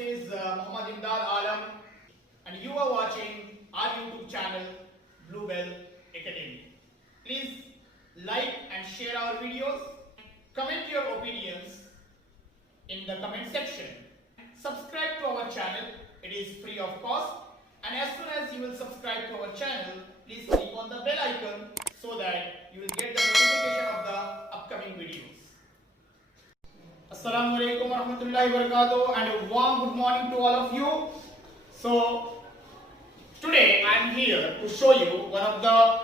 is Muhammad Imdad Alam, and you are watching our YouTube channel Bluebell Academy. Please like and share our videos. Comment your opinions in the comment section. Subscribe to our channel. It is free of cost. And as soon as you will subscribe to our channel, please click on the bell icon so that you will get the notification of the upcoming videos. Assalamu alaikum warahmatullahi wabarakatuh, and a warm good morning to all of you. So today I am here to show you one of the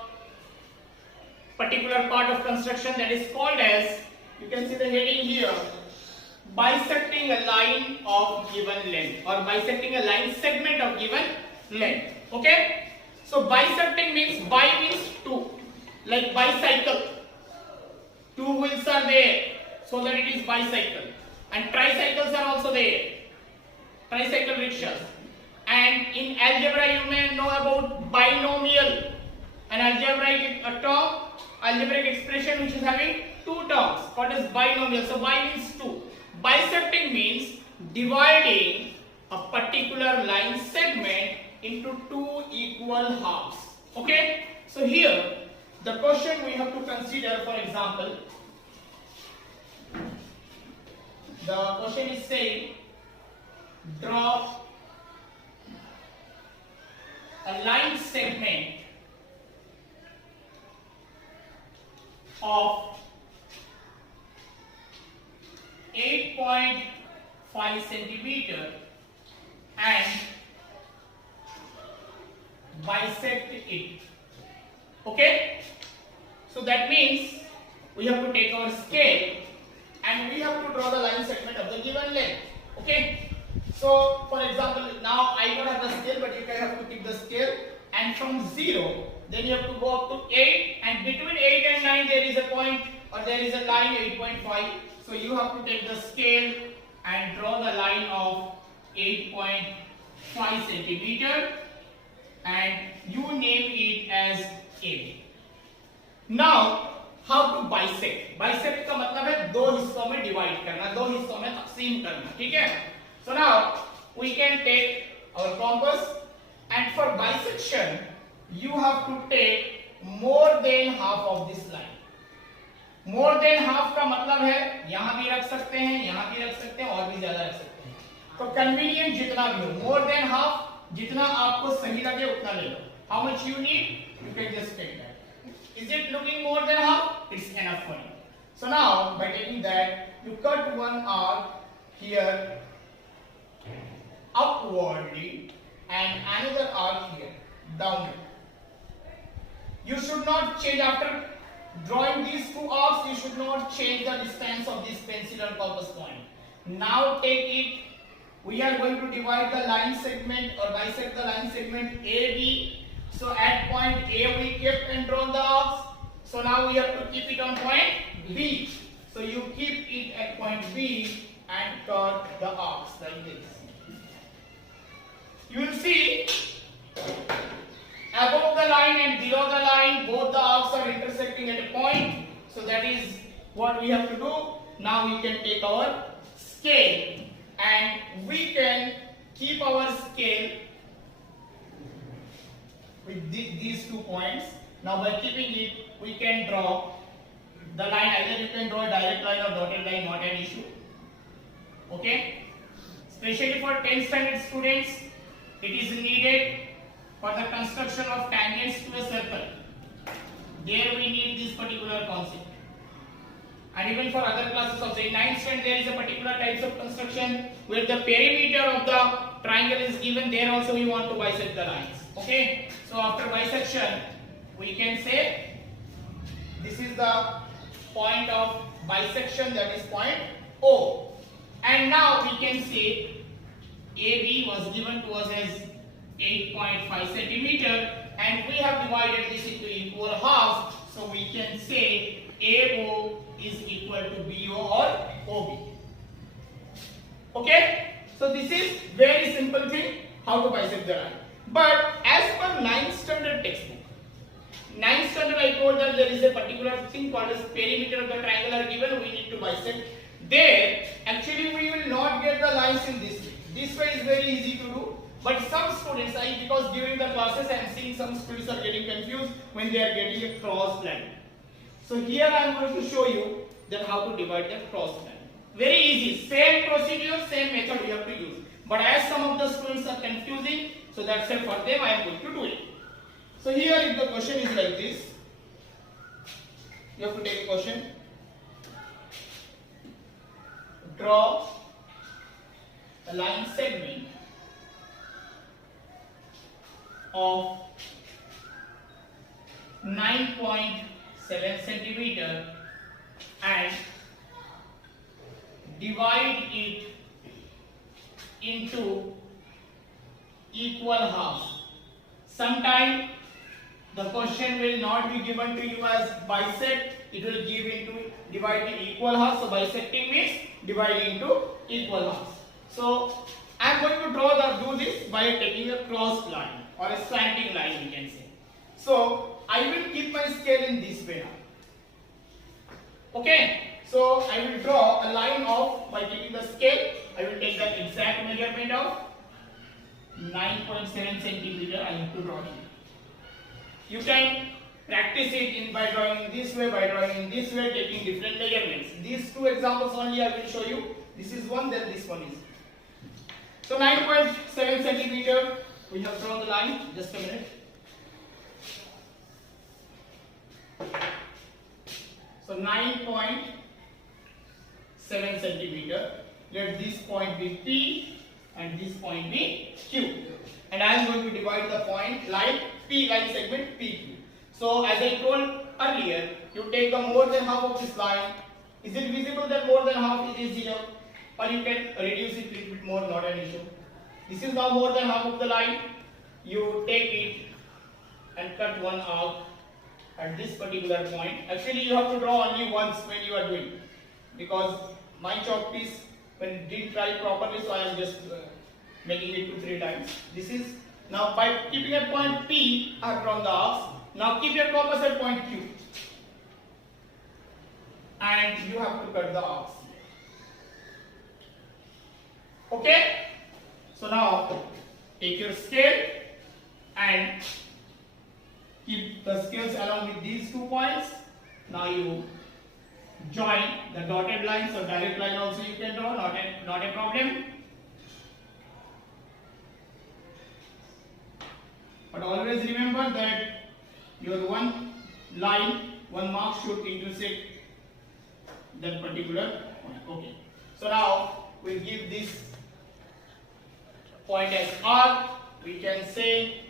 particular part of construction that is called as, you can see the heading here, bisecting a line of given length, or bisecting a line segment of given length. Okay, so bisecting means bi means two, like bicycle, two wheels are there, so that it is bicycle, and tricycles are also there, tricycle rickshaws. And in algebra you may know about binomial, an algebraic term, algebraic expression which is having two terms, called as binomial. So bi means two. Bisecting means dividing a particular line segment into two equal halves. Okay, so here the question we have to consider, for example, the question is saying draw a line segment of 8.5 centimeter and bisect it. Okay, so that means we have to take our scale and we have to draw the line segment of the given length. Okay, so for example, now I don't have the scale, but you can have to keep the scale, and from 0 then you have to go up to 8, and between 8 and 9 there is a point, or there is a line 8.5. so you have to take the scale and draw the line of 8.5 centimeter and you name it as AB. Now how to bisect? Bisect का मतलब है दो हिस्सों में divide करना, दो हिस्सों में तकसीम करना, ठीक है? So now we can take our compass, and for bisection you have to take more than half of this line. More than half का मतलब है यहाँ भी रख सकते हैं, यहाँ भी रख सकते हैं, और भी ज्यादा रख सकते हैं. तो convenient जितना भी हो, more than half, जितना आपको सही लगे उतना ले लो. How much you need? You can just take that. Is it looking more than half? It's enough for you. So now by taking that, you cut one arc here upwardly and another arc here downward. You should not change, after drawing these two arcs, you should not change the distance of this pencil and compass point. Now take it, we are going to divide the line segment or bisect the line segment AB. So at point A we kept and drawn the arcs. So now we have to keep it on point B. So you keep it at point B and cut the arcs like this. You will see above the line and below the line both the arcs are intersecting at a point. So that is what we have to do. Now we can take our scale and we can keep our scale with these 2 points. Now by keeping it, we can draw the line. Either you can draw a direct line or dotted line, not an issue. Okay, especially for 10th standard students, it is needed for the construction of tangents to a circle. There we need this particular concept. And even for other classes also, in 9th standard there is a particular types of construction where the perimeter of the triangle is given. There also we want to bisect the lines. Okay, so after bisection we can say this is the point of bisection, that is point O. And now we can say AB was given to us as 8.5 centimeter and we have divided this into equal halves, so we can say AO is equal to BO or OB. Okay, so this is very simple thing how to bisect the line. But as per 9th standard textbook, 9th standard I told that there is a particular thing called as perimeter of the triangle are given, we need to bisect. There actually we will not get the lines in this way. This way is very easy to do. But some students, because during the classes I am seeing some students are getting confused when they are getting a cross line. So here I am going to show you that how to divide the cross line. Very easy, same procedure, same method we have to use. But as some of the students are confusing, so that's why for them I am going to do it. So here if the question is like this, you have to take a question. Draw a line segment of 9.7 centimeter and divide it into equal halves. Sometime the question will not be given to you as bisect, it will give into divide in equal halves. So bisecting means dividing into equal halves. So I am going to do this by taking a cross line or a slanting line, we can say. So I will keep my scale in this way now. Okay, so I will draw a line of, by taking the scale, I will take the exact measurement of 9.7 centimeter. I have to draw here. You can practice it by drawing in this way, by drawing in this way, taking different measurements. These two examples only I will show you. This is one, then this one is. So 9.7 centimeter, we have drawn the line. Just a minute. So 9.7 centimeter. Let this point be P and this point be Q. And I am going to divide the point line P, line segment PQ. So as I told earlier, you take the more than half of this line. Is it visible that more than half is here? Or you can reduce it a little bit more, not an issue. This is now more than half of the line. You take it and cut one out at this particular point. Actually, you have to draw only once when you are doing, because my chalk piece when it didn't try properly, so I am just making it 2-3 times. This is now by keeping at point P, I have drawn the arcs. Now keep your compass at point Q, and you have to cut the arcs. Okay. So now take your scale and keep the scales along with these 2 points. Now you join the dotted line, so direct line also you can draw, not a problem. But always remember that your one line, one mark should intersect that particular point. Okay. So now we give this point as R. We can say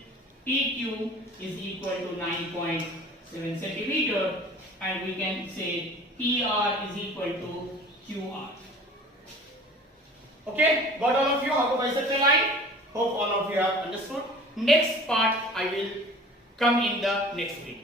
PQ is equal to 9.7 centimeter, and we can say PR is equal to QR. Okay, got all of you how to bisect a line? Hope all of you have understood. Next part I will come in the next video.